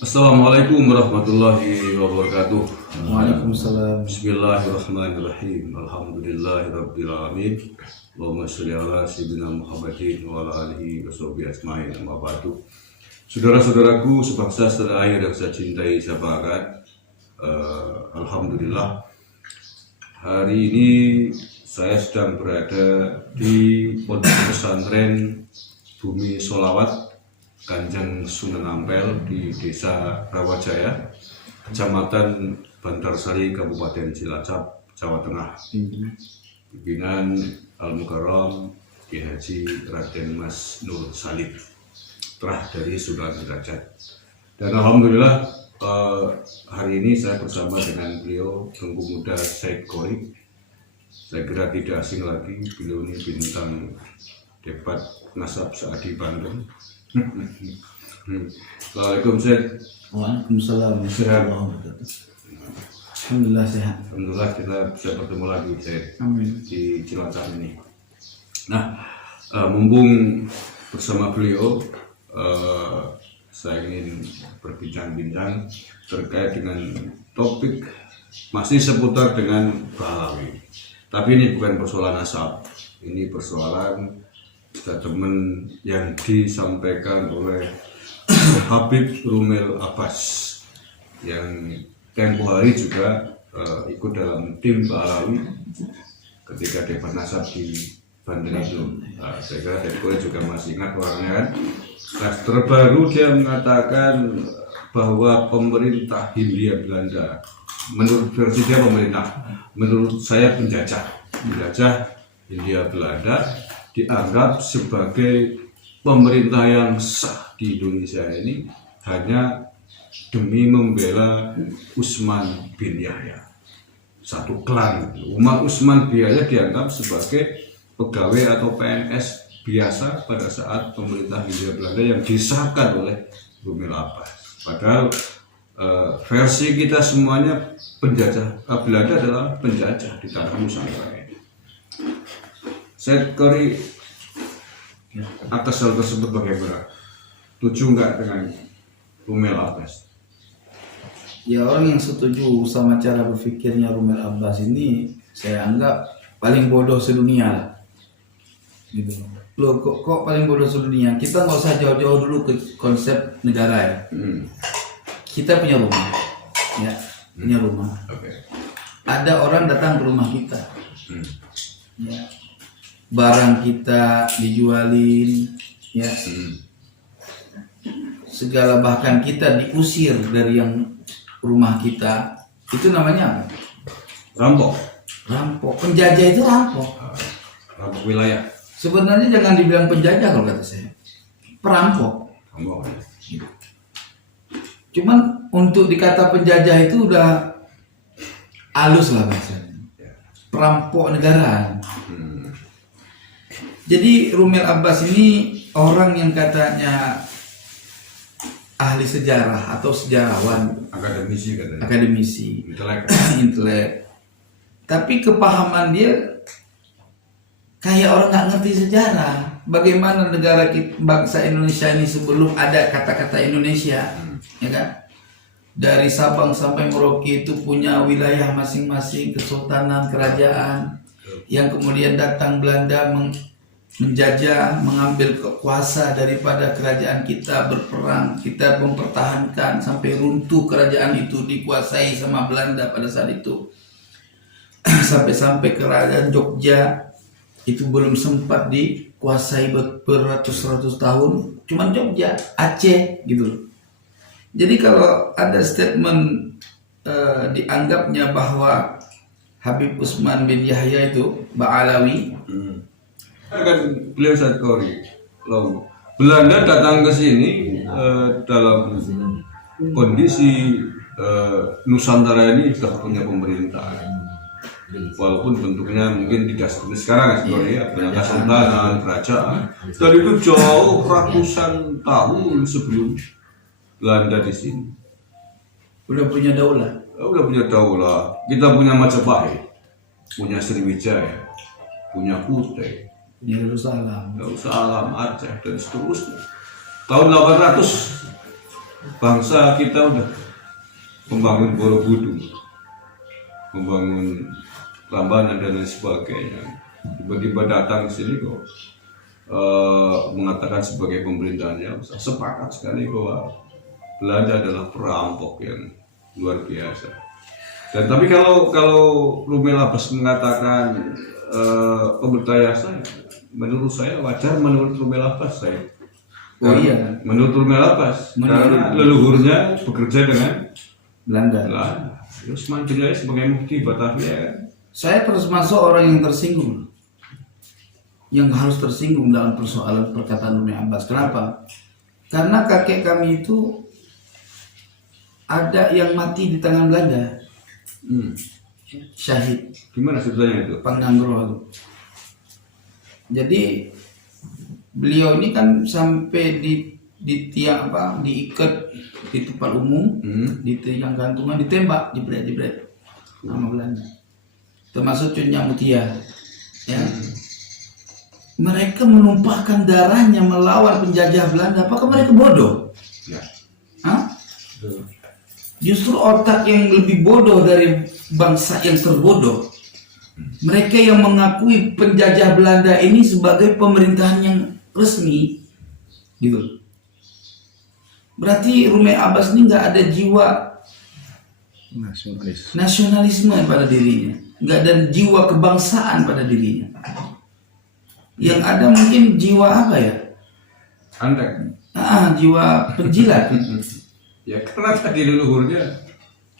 Assalamualaikum warahmatullahi wabarakatuh. Waalaikumsalam. Bismillahirrahmanirrahim. Alhamdulillahirabbil alamin. Allahumma shalli ala sayyidina Muhammadin wa ala alihi washabihi ajmain. Amma ba'du. Saudara-saudaraku sebangsa setanah air yang saya cintai, saya banggakan. Alhamdulillah. Hari ini saya sedang berada di Pondok Pesantren Bumi Sholawat Kanjeng Sunan Ampel di Desa Rawajaya, Kecamatan Bantarsari, Kabupaten Cilacap, Jawa Tengah. Pimpinan Al-Mukarram Ki Haji Raden Mas Nur Salim, terah dari Sunan Derajat. Dan alhamdulillah hari ini saya bersama dengan beliau Tengku Muda Said Qori. Saya kira tidak asing lagi, beliau ini bintang debat Nasab Saadi Bandung. Assalamualaikum Syed. Waalaikumsalam. Sehat. Alhamdulillah sehat. Alhamdulillah kita bisa bertemu lagi Syed Amin. di Cilacap ini. Nah, mumpung bersama beliau, saya ingin berbincang-bincang terkait dengan topik masih seputar dengan Balawi. Tapi ini bukan persoalan nasab, ini persoalan statement yang disampaikan oleh Habib Rumel Abbas yang tempo hari juga ikut dalam tim Balawi ketika debat nasab di Banten itu. Saya kira Dekoy juga masih ingat orangnya kan. Nah, terbaru dia mengatakan bahwa pemerintah Hindia Belanda, menurut versi dia pemerintah, menurut saya penjajah Hindia Belanda dianggap sebagai pemerintah yang sah di Indonesia ini hanya demi membela Utsman bin Yahya, satu klan. Umat Utsman bin Yahya dianggap sebagai pegawai atau PNS biasa pada saat pemerintah Hindia Belanda yang disahkan oleh Rumel Abbas. Padahal versi kita semuanya penjajah, Belanda adalah penjajah di tanah Nusantara ini. Saya Qori, atas hal tersebut bagaimana? Setuju nggak dengan Rumel Abbas? Ya, orang yang setuju sama cara berpikirnya Rumel Abbas ini saya anggap paling bodoh sedunia lah. Gitu. Loh, kok paling bodoh sedunia? Kita nggak usah jauh-jauh dulu ke konsep negara ya. Kita punya rumah, ya, punya rumah. Okay. Ada orang datang ke rumah kita, ya. Barang kita dijualin, ya, segala, bahkan kita diusir dari yang rumah kita, itu namanya apa? Rampok. Rampok. Penjajah itu rampok. Rampok wilayah. Sebenarnya jangan dibilang penjajah kalau kata saya, perampok. Rampok. Cuman untuk dikata penjajah itu udah halus lah bahasanya. Perampok negara. Jadi Rumel Abbas ini orang yang katanya ahli sejarah atau sejarawan, Akademisi katanya. akademisi, Intelek. intelek. Tapi kepahaman dia kayak orang nggak ngerti sejarah. Bagaimana negara kita, bangsa Indonesia ini sebelum ada kata-kata Indonesia, ya kan? Dari Sabang sampai Merauke itu punya wilayah masing-masing, kesultanan, kerajaan, yang kemudian datang Belanda menjajah, mengambil kuasa daripada kerajaan kita, berperang, kita mempertahankan sampai runtuh kerajaan itu dikuasai sama Belanda pada saat itu. Sampai-sampai kerajaan Jogja itu belum sempat dikuasai beratus-ratus tahun, cuman Jogja, Aceh gitu loh. Jadi kalau ada statement dianggapnya bahwa Habib Utsman bin Yahya itu Ba'alawi, Kan beliau Syed Qori, Belanda datang ke sini dalam kondisi Nusantara ini sudah punya pemerintah, walaupun bentuknya mungkin tidak seperti sekarang ya, punya kesultanan, kerajaan. Dan itu jauh ratusan tahun sebelum Belanda di sini. udah punya daulah. Udah punya daulah. Kita punya Majapahit, punya Sriwijaya, punya Kutai, Yerusalem. Darussalam, Aceh, dan seterusnya. Tahun 800 bangsa kita udah membangun Borobudur, membangun Prambanan dan lain sebagainya. Tiba-tiba datang ke sini kok mengatakan sebagai pemerintahannya sepakat sekali bahwa Belanda adalah perampok yang luar biasa. Dan tapi kalau Rumel Abbas mengatakan pemberdayaan saya, menurut saya wajar menurut Rumel Abbas saya. Oh iya, Menurut Rumel Abbas, karena leluhurnya bekerja dengan Belanda. Usman bin Yahya sebagai mufti Batavia kan. Saya termasuk orang yang tersinggung, yang harus tersinggung dalam persoalan perkataan Rumel Abbas. Kenapa? Karena kakek kami itu ada yang mati di tangan Belanda, syahid, Gimana ceritanya itu? Pangnanggro. Jadi beliau ini kan sampai di tiang diikat di tempat umum, di tiang gantungan, ditembak, jebret sama Belanda. Termasuk Cunya Mutia, ya. Mereka menumpahkan darahnya melawan penjajah Belanda. Apakah mereka bodoh? Ya. Hah? Justru otak yang lebih bodoh dari bangsa yang terbodoh. Mereka yang mengakui penjajah Belanda ini sebagai pemerintahan yang resmi, gitu. Berarti Rumel Abbas ini nggak ada jiwa nasionalisme pada dirinya, nggak ada jiwa kebangsaan pada dirinya. Yang ada mungkin jiwa apa ya? Anda? Jiwa penjilat. Ya karena tadi leluhurnya.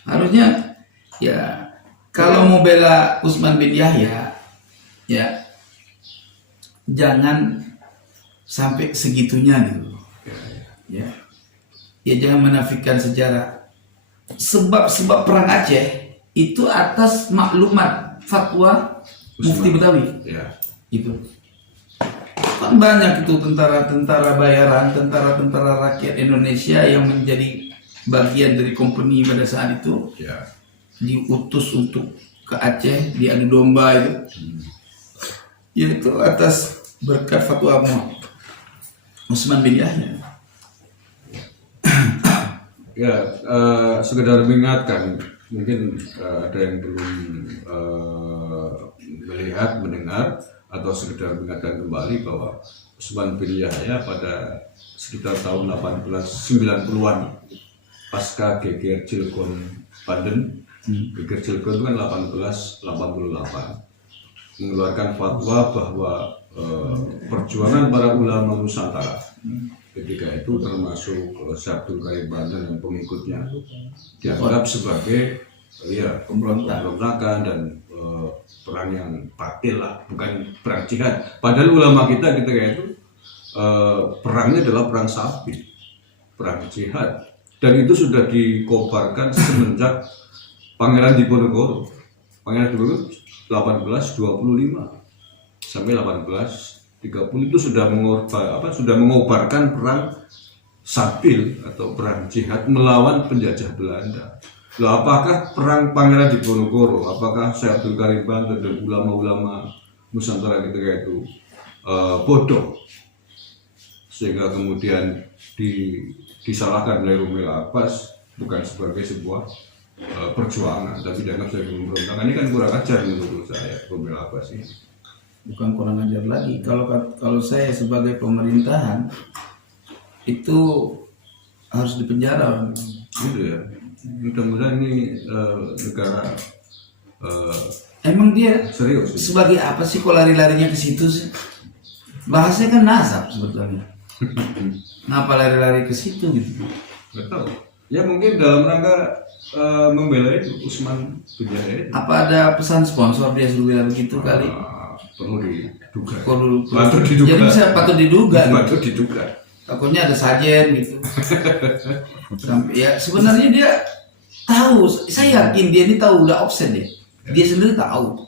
Harusnya ya kalau mau bela Usman bin Yahya, ya jangan sampai segitunya gitu. Ya jangan menafikan sejarah. Sebab perang Aceh itu atas maklumat fatwa Mufti Betawi. Ya. Itu kan banyak itu tentara-tentara bayaran, tentara-tentara rakyat Indonesia yang menjadi bagian dari company pada saat itu, Ya. diutus untuk ke Aceh, diadu domba itu. Itu atas berkat fatwa Usman bin Yahya. Ya, sekedar mengingatkan, mungkin ada yang belum melihat, mendengar, atau sekedar mengingatkan kembali bahwa Usman bin Yahya pada sekitar tahun 1890-an pasca geger Cilegon Banten, geger Cilegon itu kan 1888, mengeluarkan fatwa bahwa perjuangan para ulama Nusantara ketika itu termasuk Syekh Abdul Qadir Banten dan pengikutnya dianggap sebagai pemberontakan dan perang yang batil lah, bukan perang jihad. Padahal ulama kita ketika itu perangnya adalah perang sapi, perang jihad, dan itu sudah dikobarkan semenjak Pangeran Diponegoro. Pangeran Diponegoro 1825 sampai 1830 itu sudah mengobarkan perang sabil atau perang jihad melawan penjajah Belanda. Lah, apakah perang Pangeran Diponegoro, apakah Syekh Abdul Qadir Banten dan ulama-ulama Nusantara ketika itu bodoh sehingga kemudian disalahkan oleh Rumel Abbas bukan sebagai sebuah perjuangan, tapi dianggap sebagai pemberontakan? Ini kan kurang ajar menurut saya Rumel Abbas ini. Bukan kurang ajar lagi. Kalau saya sebagai pemerintahan itu harus dipenjara. Gitu ya. Mudah-mudahan ini negara Emang dia serius. sebagai apa sih kok lari-larinya ke situ sih? Bahasanya kan nasab sebetulnya. Kenapa lari-lari ke situ gitu? Nggak tahu. Ya mungkin dalam rangka membela itu Usman bin Yahya. Apa ada pesan sponsor dia suruh bilang begitu kali? Perlu diduga. Patut diduga. Jadi bisa patut diduga. Patut diduga. Takutnya ada sajen gitu. Sampai ya sebenarnya dia tahu. Saya yakin dia ini tahu, udah offset deh. Dia sendiri tahu.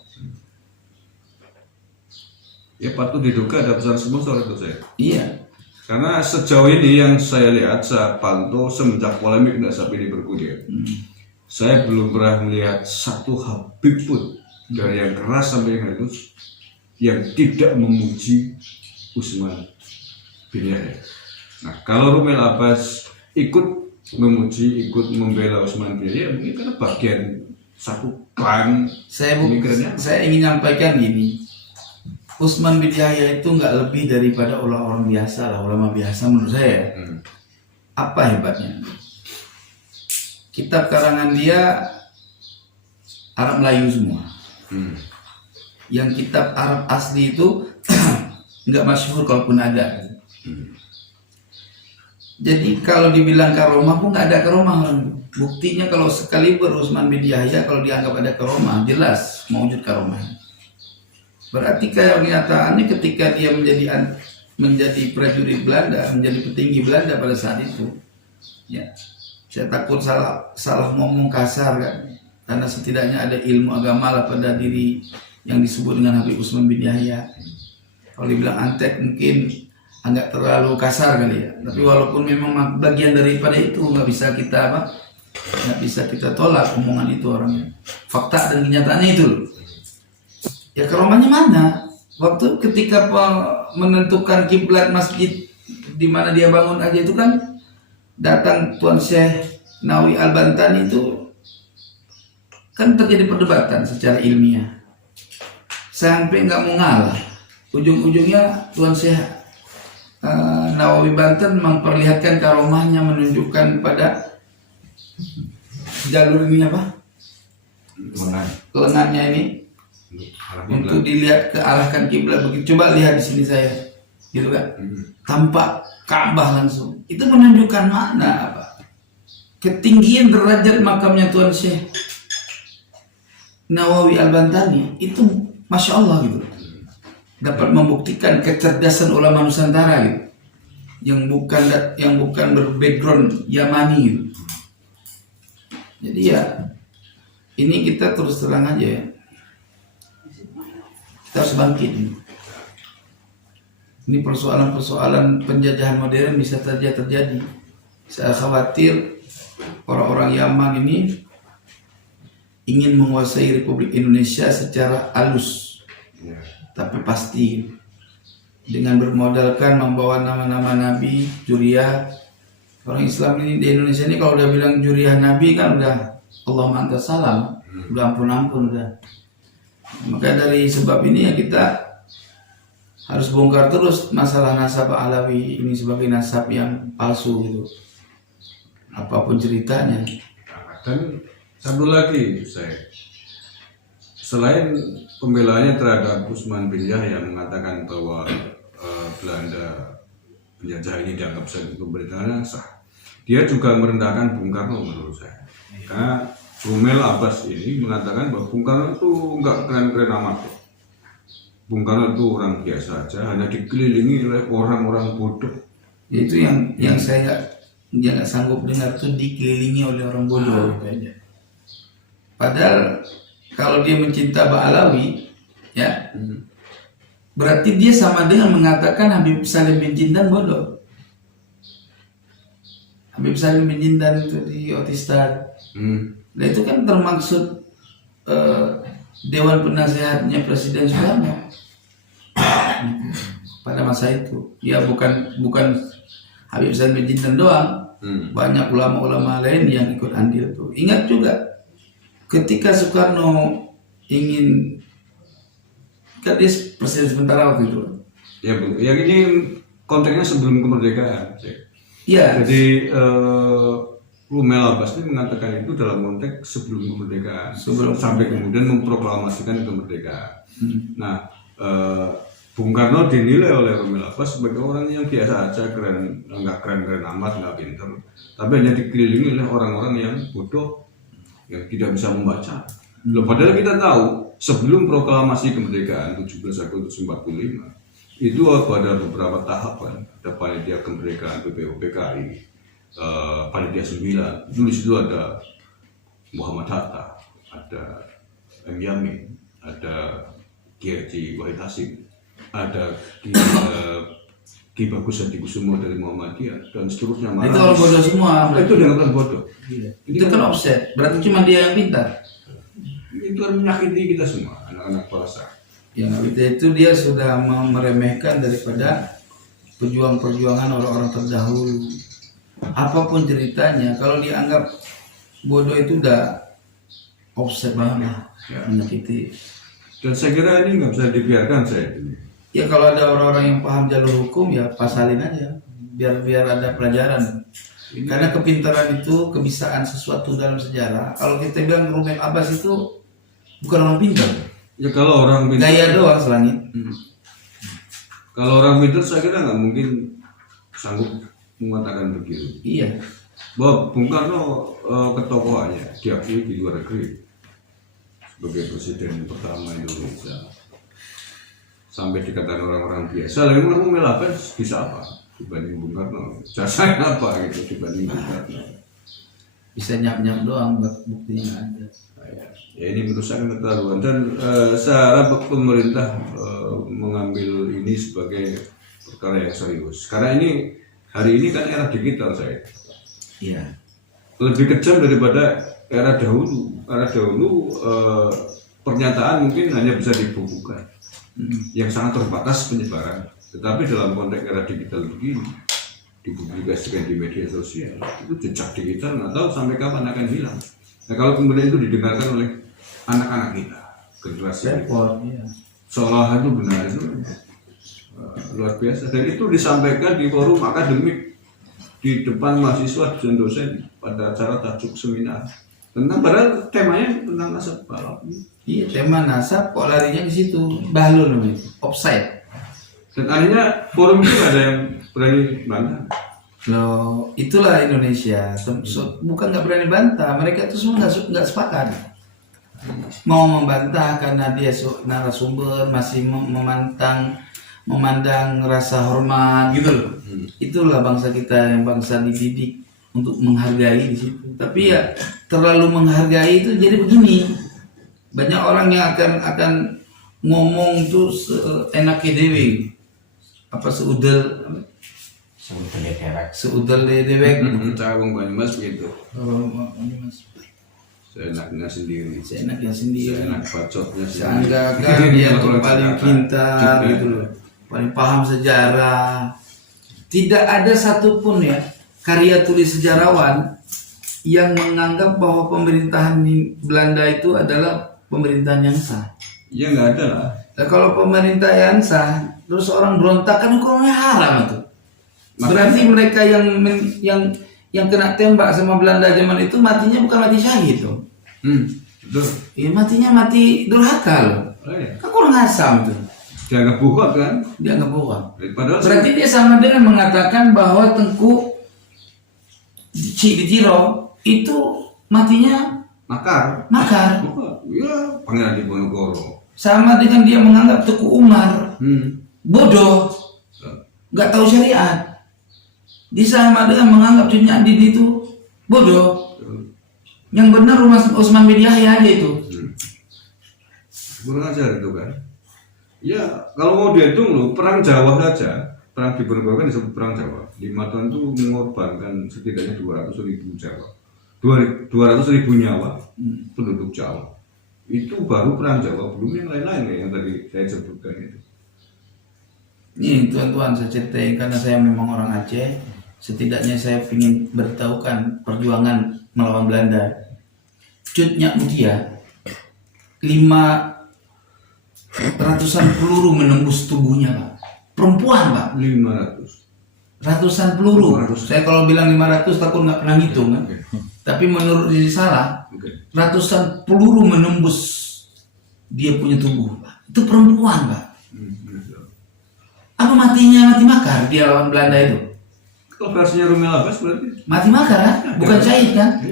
Ya patut diduga ada pesan sponsor itu saya. Iya. Karena sejauh ini yang saya lihat, saya pantau semenjak polemik dasar ini bergulir, saya belum pernah melihat satu habib pun dari yang keras sampai yang halus yang tidak memuji Usman bin Yahya. Nah, kalau Rumel Abbas ikut memuji, ikut membela Utsman bin Yahya, mungkin karena bagian satu klan. Pemikirannya. Saya ingin nyampaikan gini, Utsman bin Yahya itu nggak lebih daripada orang biasa lah, ulama biasa menurut saya. Apa hebatnya? Kitab karangan dia Arab Melayu semua. Yang kitab Arab asli itu nggak masyhur kalaupun ada. Jadi kalau dibilang karomah pun nggak ada karomah. Buktinya kalau sekali Utsman bin Yahya kalau dianggap ada karomah, jelas mewujud karomah. Berarti kenyataannya ketika dia menjadi prajurit Belanda, menjadi petinggi Belanda pada saat itu, ya saya takut salah ngomong kasar kan, karena setidaknya ada ilmu agama lah pada diri yang disebut dengan Habib Utsman bin Yahya. Kalau dibilang antek mungkin agak terlalu kasar kali ya, tapi walaupun memang bagian daripada itu nggak bisa kita tolak omongan itu orangnya, fakta dan kenyataannya itu. Ya karomahnya mana? Waktu ketika menentukan kiblat masjid di mana dia bangun aja itu kan datang Tuan Syekh Nawawi Al-Bantani itu kan terjadi perdebatan secara ilmiah sampai nggak mau ngalah. Ujung-ujungnya Tuan Syekh Nawawi Banten memperlihatkan karomahnya, menunjukkan pada jalur ini apa? Lengannya ini untuk dilihat ke arahkan kiblat begitu. Coba lihat di sini saya, gitu kan? Tampak Ka'bah langsung. Itu menunjukkan mana apa? Ketinggian derajat makamnya Tuan Syekh Nawawi Al-Bantani itu masya Allah gitu. Dapat membuktikan kecerdasan ulama Nusantara gitu. Yang bukan berbackground Yamani gitu. Jadi ya ini kita terus terang aja ya. Kita harus bangkit. Ini persoalan-persoalan penjajahan modern bisa terjadi. Saya khawatir orang-orang Yaman ini ingin menguasai Republik Indonesia secara halus, tapi pasti dengan bermodalkan membawa nama-nama Nabi, Juriyah. Orang Islam ini di Indonesia ini kalau udah bilang Juriyah Nabi kan udah Allahumma anta salam, udah ampun udah. Maka dari sebab ini ya kita harus bongkar terus masalah nasab Alawi ini sebagai nasab yang palsu gitu. Apapun ceritanya. Dan satu lagi saya, selain pembelaannya terhadap Utsman bin Yahya yang mengatakan bahwa Belanda penjajah ini dianggap sebagai pemerintahan yang sah, dia juga merendahkan Bung Karno menurut saya. Karena Brumel Abbas ini mengatakan bahwa Bung Karno itu enggak keren-keren amat. Bung Karno itu orang biasa aja, hanya dikelilingi oleh orang-orang bodoh. Itu yang saya nggak sanggup dengar tuh, dikelilingi oleh orang bodoh gitu aja. Padahal kalau dia mencinta Ba'alawi, ya berarti dia sama dengan mengatakan Habib Salim bin Jindan bodoh. Habib Salim bin Jindan itu di Otistan. Nah itu kan termaksud Dewan Penasehatnya Presiden Soekarno pada masa itu. Ya bukan Habib Salim bin Jindan doang, banyak ulama-ulama lain yang ikut andil tuh. Ingat juga ketika Soekarno ingin, kan dia presiden sementara waktu itu. Ya Bu, ya ini konteksnya sebelum kemerdekaan. Iya. Jadi Brumel Abbas ini mengatakan itu dalam konteks sebelum kemerdekaan, sampai kemudian memproklamasikan kemerdekaan. Nah, Bung Karno dinilai oleh Brumel Abbas sebagai orang yang biasa aja, nggak keren-keren amat, nggak pinter, tapi hanya dikelilingi oleh orang-orang yang bodoh, yang tidak bisa membaca. Loh, padahal kita tahu sebelum proklamasi kemerdekaan 17 Agustus 45 itu ada beberapa tahapan. Ada panitia kemerdekaan PPOPKI, panitia 9, di situ ada Muhammad Hatta, ada M. Yamin, ada Kiai Wahid Hasim, ada Ki Bagus Hadikusumo dari Muhammadiyah dan seterusnya. Itu orang bodoh semua. Itu dianggap bodoh. Itu kan offset. Berarti cuma dia yang pintar. Itu kan menyakiti kita semua, anak-anak bangsa. Yang itu dia sudah meremehkan daripada perjuangan orang-orang terdahulu. apapun ceritanya, kalau dianggap bodoh itu udah offset banget lah, menyakiti. Dan saya kira ini nggak bisa dibiarkan saya ini. Ya kalau ada orang-orang yang paham jalur hukum ya pasalin aja, biar ada pelajaran. Karena kepintaran itu kebisaan sesuatu dalam sejarah. Kalau kita bilang Rumi Abbas itu bukan orang pintar. Ya kalau orang pintar, Gaya doang selangit. kalau orang pintar saya kira nggak mungkin sanggup mengatakan begitu. Iya. Bahwa Bung Karno ketokohannya diakui di luar negeri sebagai presiden pertama Indonesia. Sampai dikatakan orang-orang biasa, lalu Rumi Abbas bisa apa dibanding Bung Karno? Jasanya apa gitu dibanding Bung Karno? Bisa nyap-nyap doang, buktinya nggak ada. Ya ini menurut saya keterlaluan, dan saya harap pemerintah mengambil ini sebagai perkara yang serius. Karena ini hari ini kan era digital saya. Iya. Lebih kejam daripada era dahulu. Era dahulu pernyataan mungkin hanya bisa dibukukan, yang sangat terbatas penyebaran. Tetapi dalam konteks era digital begini, dipublikasikan di media sosial, itu jejak digital nggak tahu sampai kapan akan hilang. Nah kalau kemudian itu didengarkan oleh anak-anak kita, generasi kita, Repot, iya. seolah itu benar, itu luar biasa. Dan itu disampaikan di forum akademik, di depan mahasiswa dan dosen pada acara tajuk seminar tentang, padahal temanya tentang nasab balap. Iya, tema nasab kok larinya ke situ. Bahlul namanya, offside. Dan akhirnya forum itu nggak ada yang berani bantah. Loh, itulah Indonesia. Bukan nggak berani bantah, mereka itu semua nggak sepakat. Mau membantah karena dia narasumber masih memandang rasa hormat gitu loh. Itulah bangsa kita, yang bangsa dididik untuk menghargai di situ. Tapi ya terlalu menghargai itu jadi begini. Banyak orang yang akan ngomong tuh seenaknya dewi, apa seudel dewek. Cawang Banyumas begitu. Seenaknya sendiri. Seenaknya sendiri. Seenak bacotnya sendiri. Seanggakan dia tuh paling pintar gitu loh, paling paham sejarah. Tidak ada satupun ya karya tulis sejarawan yang menganggap bahwa pemerintahan di Belanda itu adalah pemerintahan yang sah. Ya nggak ada lah. Nah, kalau pemerintah yang sah, terus orang berontak kan hukumnya haram itu. Berarti mereka yang kena tembak sama Belanda zaman itu matinya bukan mati syahid tuh. Betul. Ya matinya mati durhaka loh. Oh, iya. Kan kurang asam itu. Dianggap bukan kan? Dia nggak bohong. Padahal Berarti dia sama dengan mengatakan bahwa Tengku di Tiro itu matinya makar. makar. Bukan. Ya Pangeran Diponegoro. Sama dengan dia menganggap Teku Umar bodoh, nggak tahu syariat. Dia sama dengan menganggap Cunya Adin itu bodoh. Yang benar Utsman bin Yahya aja itu. Kurang ajar itu kan. Ya kalau mau dihitung loh, perang Jawa saja, perang Diponegoro kan disebut perang Jawa. 5 tahun itu mengorbankan setidaknya 200.000 Jawa, 200.000 nyawa penduduk Jawa. Itu baru perang Jawa, belum yang lain-lain yang tadi saya sebutkan itu. Nih tuan-tuan, saya ceritain karena saya memang orang Aceh. Setidaknya saya ingin beritahukan perjuangan melawan Belanda. Cutnya Mutia, 500-an peluru menembus tubuhnya, Pak. Perempuan, Pak. 500. Ratusan peluru. Saya kalau bilang 500 takut nggak pernah ngitung kan. Tapi menurut diri salah, ratusan peluru menembus dia punya tubuh, Pak. Itu perempuan, Pak. Apa matinya mati makar dia lawan Belanda itu? Kalau versinya Rumi Abbas berarti Mati makar kan? Bukan syahid kan?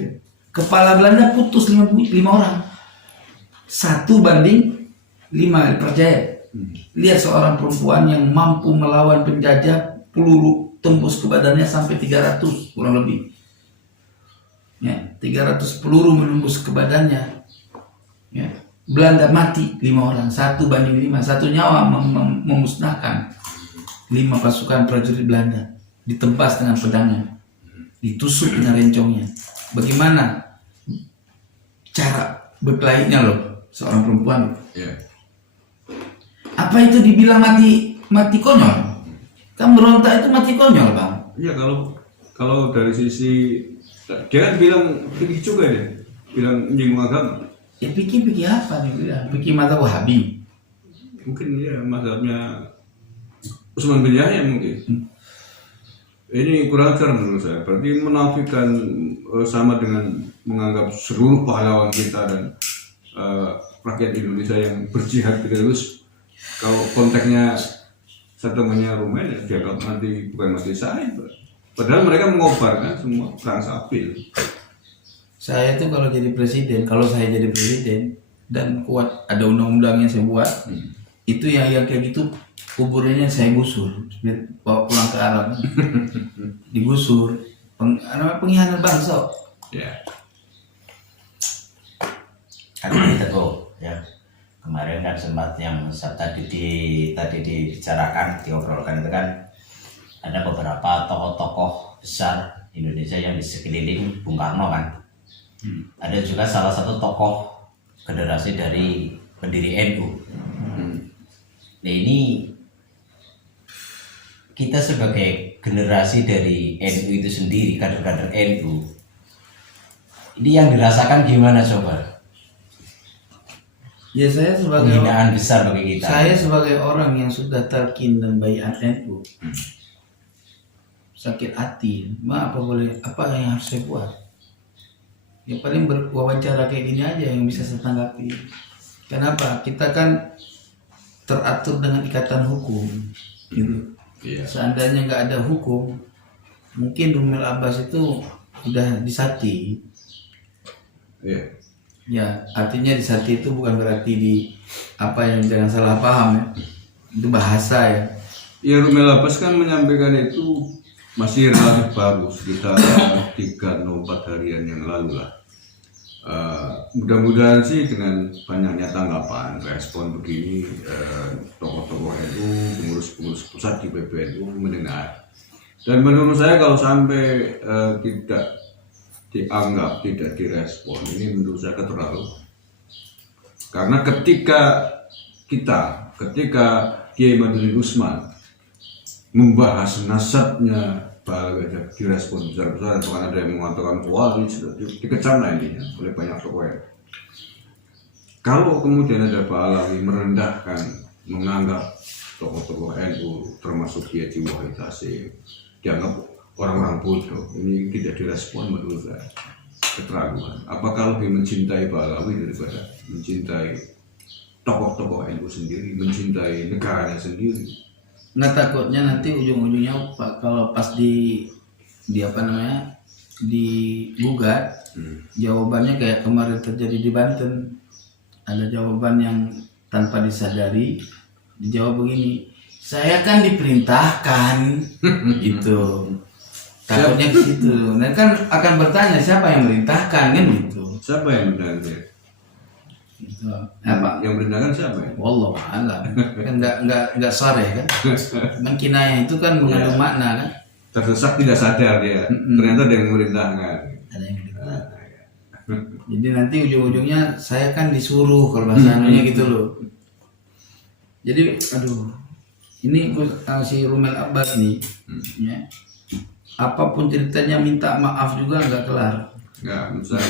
Kepala Belanda putus 5 orang. 1 banding 5, percaya. Lihat seorang perempuan yang mampu melawan penjajah, peluru tembus ke badannya sampai 300 kurang lebih. Ya, 300 peluru menembus ke badannya. Ya. Belanda mati 5 orang, 1 banding 5, 1 nyawa memusnahkan 5 pasukan prajurit Belanda. Ditebas dengan pedangnya, ditusuk dengan rencongnya. Bagaimana cara berkelainya loh seorang perempuan? ya. Apa itu dibilang mati konyol? Kan berontak itu mati konyol, Bang. Iya kalau dari sisi dia kan bilang fikih juga dia, bilang menyinggung agama. Ya pikir-pikir apa nih bilang? Pikir mata Wahabi. Mungkin ya mazhabnya Utsman bin Yahya mungkin. Ini kurang ajar menurut saya. Berarti menafikan sama dengan menganggap seluruh pahlawan kita dan rakyat Indonesia yang berjihad terus. Kalau konteksnya setemannya Romain ya dianggap mati, bukan mati syahid. Padahal mereka mengobarkan semua perang sapil. Saya tuh kalau jadi presiden, kalau saya jadi presiden dan kuat ada undang-undang yang saya buat, itu yang kayak gitu kuburnya saya gusur, bawa pulang ke Arab, digusur, pengkhianat bangsa. Ya. Kan kita tuh ya kemarin kan sempat yang tadi dibicarakan, diobrolkan itu kan ada beberapa tokoh-tokoh besar Indonesia yang di sekeliling Bung Karno kan. Ada juga salah satu tokoh generasi dari pendiri NU. Nah ini kita sebagai generasi dari NU itu sendiri, kader-kader NU, ini yang dirasakan gimana coba? Ya saya sebagai Penghinaan besar bagi kita. Saya sebagai orang yang sudah talqin dan baiat NU, sakit hati, apa yang harus saya buat? Ya paling berwawancara kayak gini aja yang bisa saya tanggapi. Kenapa? Kita kan teratur dengan ikatan hukum, gitu. Iya. Seandainya nggak ada hukum, mungkin Rumel Abbas itu udah disati. Iya. Ya, artinya disati itu bukan berarti yang jangan salah paham ya. Itu bahasa ya. Ya Rumel Abbas kan menyampaikan itu masih relatif baru, sekitar 3-4 harian yang lalu lah. Mudah-mudahan sih dengan banyaknya tanggapan, respon begini, tokoh-tokoh NU, pengurus-pengurus pusat di PBNU mendengar. Dan menurut saya kalau sampai tidak dianggap, tidak direspon, ini menurut saya keterlaluan. Karena ketika Kiai Madudin Usman membahas nasabnya Pak direspon besar-besar, bahkan ada yang mengatakan wah ini sudah dikecam lah ini oleh banyak tokoh. Kalau kemudian ada Pak Alawi merendahkan, menganggap tokoh-tokoh NU termasuk Kiai Wahid Hasyim dianggap orang-orang bodoh, ini tidak direspon menurut saya keterlaluan. Apakah lebih mencintai Pak Alawi daripada mencintai tokoh-tokoh NU sendiri, mencintai negaranya sendiri? Nah takutnya nanti ujung-ujungnya Pak kalau pas digugat, jawabannya kayak kemarin terjadi di Banten. Ada jawaban yang tanpa disadari, dijawab begini, saya kan diperintahkan, gitu. Takutnya ke situ. Nah kan akan bertanya siapa yang merintahkan kan gitu. Siapa yang merintahkan? Gitu. Apa? Yang merintahkan siapa ya? Wallah alam. Kan enggak sore kan. Kinayah itu kan mengandung makna kan. Terdesak tidak sadar dia, ternyata ada yang memerintahkan. Ada yang Jadi nanti ujung-ujungnya saya kan disuruh kalau bahasanya gitu loh. Jadi aduh, ini si Rumel Abbas nih, ya, apapun ceritanya minta maaf juga nggak kelar. Nggak, menurut saya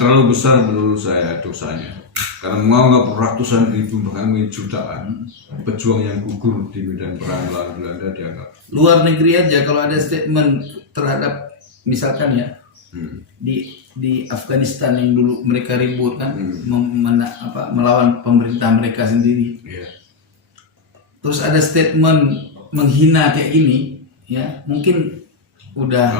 terlalu besar menurut saya dosanya. Karena menganggap ratusan ribu bahkan jutaan pejuang yang gugur di medan perang melawan Belanda dianggap. Luar negeri aja kalau ada statement terhadap misalkan ya di Afghanistan yang dulu mereka ribut kan melawan pemerintah mereka sendiri. Yeah. Terus ada statement menghina kayak gini, ya mungkin udah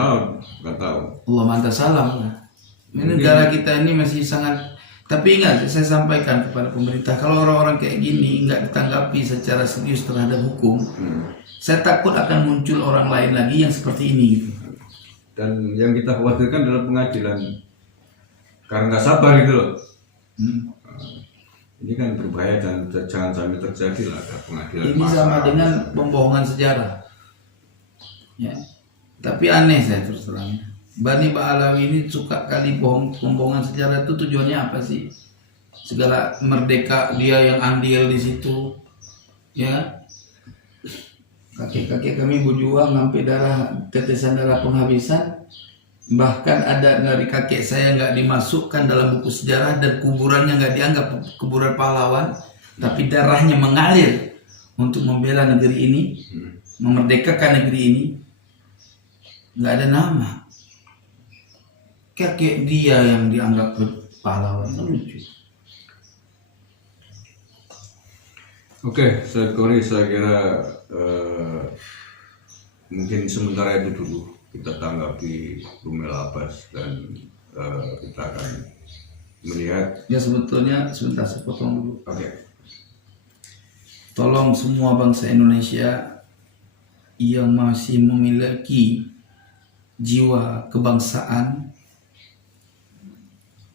nggak tahu. Allah manta salam lah. Ini negara kita ini masih sangat. Tapi ingat, saya sampaikan kepada pemerintah, kalau orang-orang kayak gini nggak ditanggapi secara serius terhadap hukum, saya takut akan muncul orang lain lagi yang seperti ini. Gitu. Dan yang kita khawatirkan adalah pengadilan, karena nggak sabar gitu loh. Ini kan berbahaya dan jangan sampai terjadi lah ada pengadilan. Ini sama dengan pembohongan sejarah. Ya. Tapi aneh saya terus terang. Bani Ba'alawi ini suka kali pembohongan sejarah itu tujuannya apa sih? Segala merdeka dia yang andil di situ, ya. Kakek-kakek kami berjuang sampai tetesan darah penghabisan. Bahkan ada dari kakek saya nggak dimasukkan dalam buku sejarah dan kuburannya nggak dianggap kuburan pahlawan, tapi darahnya mengalir untuk membela negeri ini, memerdekakan negeri ini. Nggak ada nama. Kakek dia yang dianggap pahlawan, lucu. Oke, saya kira mungkin sementara itu dulu kita tanggapi Rumel Abbas dan kita akan melihat. Ya sebetulnya sebentar saya potong dulu. Oke. Tolong semua bangsa Indonesia yang masih memiliki jiwa kebangsaan,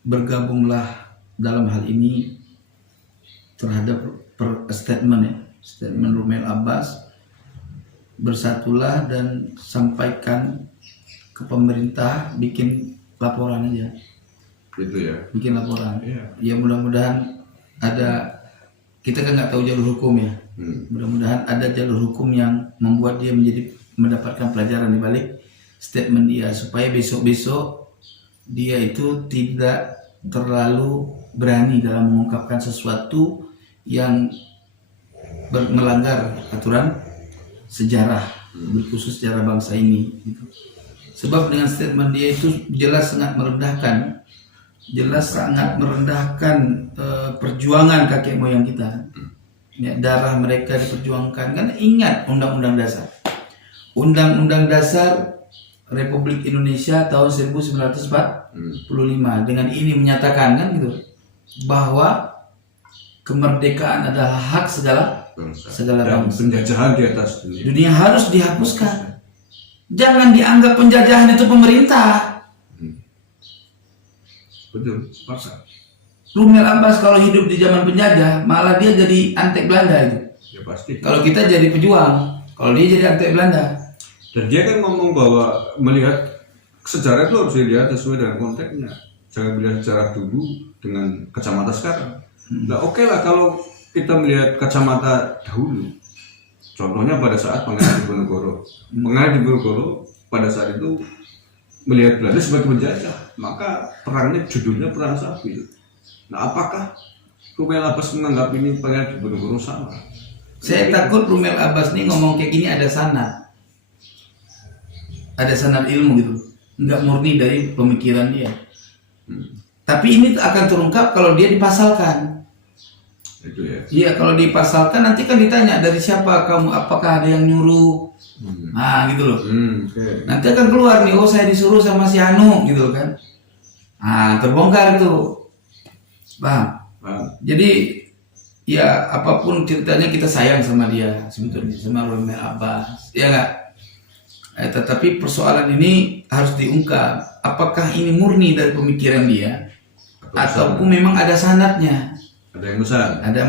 bergabunglah dalam hal ini terhadap statement Rumel Abbas. Bersatulah dan sampaikan ke pemerintah, bikin laporan aja. Gitu ya. Bikin laporan. Iya. Ya mudah-mudahan ada, kita kan nggak tahu jalur hukum ya. Mudah-mudahan ada jalur hukum yang membuat dia mendapatkan pelajaran di balik statement dia, supaya besok-besok dia itu tidak terlalu berani dalam mengungkapkan sesuatu yang melanggar aturan sejarah, khusus sejarah bangsa ini gitu. Sebab dengan statement dia itu jelas sangat merendahkan perjuangan kakek moyang kita. Ya, darah mereka diperjuangkan. Karena ingat Undang-Undang Dasar Republik Indonesia tahun 1945 dengan ini menyatakan kan gitu, bahwa kemerdekaan adalah hak segala dan bangsa. penjajahan di atas Dunia harus dihapuskan. Jangan dianggap penjajahan itu pemerintah. Betul, sepakat. Rumel Abbas kalau hidup di zaman penjajah, malah dia jadi antek Belanda itu. Ya pasti. Kalau kita jadi pejuang, kalau dia jadi antek Belanda. Dan dia kan ngomong bahwa melihat sejarah itu harus dilihat sesuai dengan konteksnya. Jangan melihat sejarah dulu dengan kacamata sekarang. Nah oke lah kalau kita melihat kacamata dahulu. Contohnya pada saat Pangeran Diponegoro. Pangeran Diponegoro pada saat itu melihat Belanda sebagai penjajah, maka perangnya judulnya Perang Sapil. Nah apakah Rumel Abbas menganggap ini Pangeran Diponegoro sama? Saya takut Rumel Abbas nih ngomong kayak gini ada sanad ilmu gitu, nggak murni dari pemikiran dia. Tapi ini akan terungkap kalau dia dipasalkan. Itu ya. Iya, kalau dipasalkan nanti kan ditanya dari siapa kamu, apakah ada yang nyuruh. Nah gitu loh. Okay. Nanti akan keluar nih, oh saya disuruh sama si Anu gitu kan. Nah terbongkar itu, Bang. Jadi ya apapun ceritanya kita sayang sama dia sebetulnya, sama Rumel Abbas, ya nggak? Tetapi persoalan ini harus diungkap. Apakah ini murni dari pemikiran dia, ataupun memang ada sanadnya? Ada yang mesan. Ada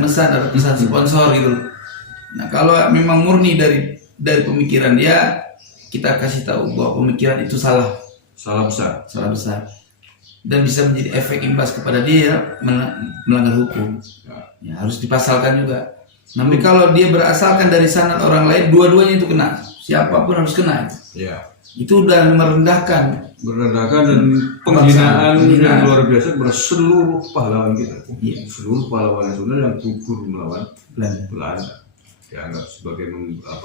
pesan sponsor gitu. Nah kalau memang murni dari pemikiran dia, kita kasih tahu bahwa pemikiran itu salah besar, dan bisa menjadi efek imbas kepada dia melanggar hukum. Ya, harus dipasalkan juga. Tapi kalau dia berasalkan dari sanad orang lain, dua-duanya itu kena. Siapapun harus kena. Ya. Itu udah merendahkan Dan penghinaan yang luar biasa kepada seluruh pahlawan kita. Iya. Seluruh pahlawan nasional yang gugur melawan Belanda. Dianggap sebagai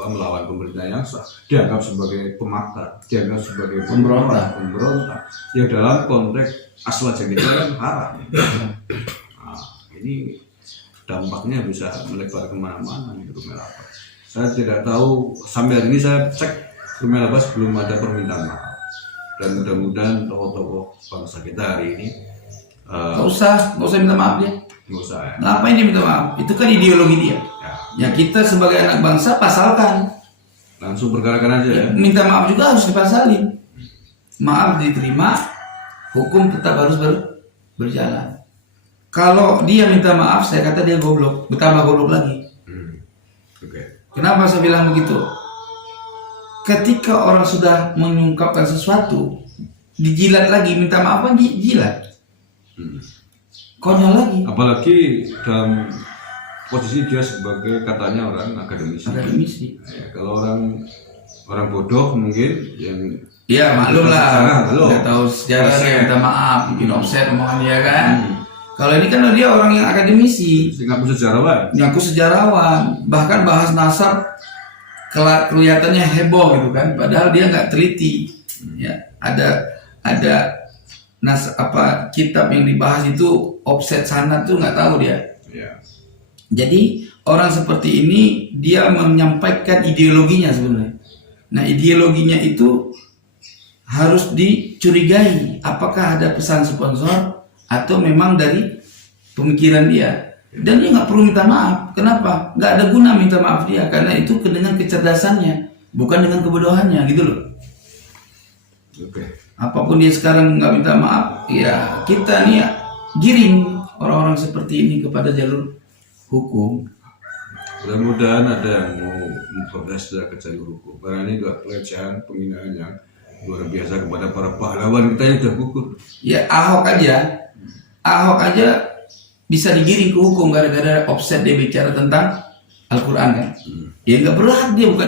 melawan pemerintah yang sah, dianggap sebagai pemakar, dianggap sebagai pemberontak. Ya dalam konteks aswaja kita kan haram. Nah, ini dampaknya bisa melebar kemana-mana nih Rumel Abbas. Saya tidak tahu, sampai hari ini saya cek Rumel Abbas belum ada permintaan maaf. Dan mudah-mudahan tokoh-tokoh bangsa kita hari ini Nggak usah minta maaf dia. nggak usah ya. Ngapain dia minta maaf? Itu kan ideologi dia. Ya kita sebagai anak bangsa pasalkan. Langsung perkarakan aja ya. Minta maaf juga harus dipasalin. Maaf diterima, hukum tetap harus berjalan. Kalau dia minta maaf, saya kata dia goblok, bertambah goblok lagi. Oke. Kenapa saya bilang begitu? Ketika orang sudah mengungkapkan sesuatu, dijilat lagi, minta maaf kan jilat. Konyol lagi. Apalagi dalam posisi dia sebagai katanya orang akademisi. Akademisi. Ya, kalau orang bodoh mungkin yang Ya maklum lah, Sejarah, belum. nggak tahu sejarah Offset. dia minta maaf, bikin offset omongan dia kan. Kalau ini kan dia orang yang akademisi, ngaku sejarawan. ngaku sejarawan, bahkan bahas nasab kelihatannya heboh gitu kan, padahal dia nggak teliti. Ya ada kitab yang dibahas itu offset sanad tuh nggak tahu dia. Ya. Jadi orang seperti ini dia menyampaikan ideologinya sebenarnya. Nah ideologinya itu harus dicurigai apakah ada pesan sponsor atau memang dari pemikiran dia. Dan dia nggak perlu minta maaf. Kenapa? Nggak ada guna minta maaf dia karena itu dengan kecerdasannya, bukan dengan kebodohannya gitu loh. Oke. Apapun dia sekarang nggak minta maaf, ya kita nih ya, giring orang-orang seperti ini kepada jalur hukum. Mudah-mudahan ada yang mau memproses ke jalur hukum. Karena ini juga pelecehan, penghinaan yang luar biasa kepada para pahlawan kita yang sudah gugur. Ya Ahok aja bisa digiring ke hukum gara-gara offset dia bicara tentang Al-Quran kan. Ya nggak berhak dia, bukan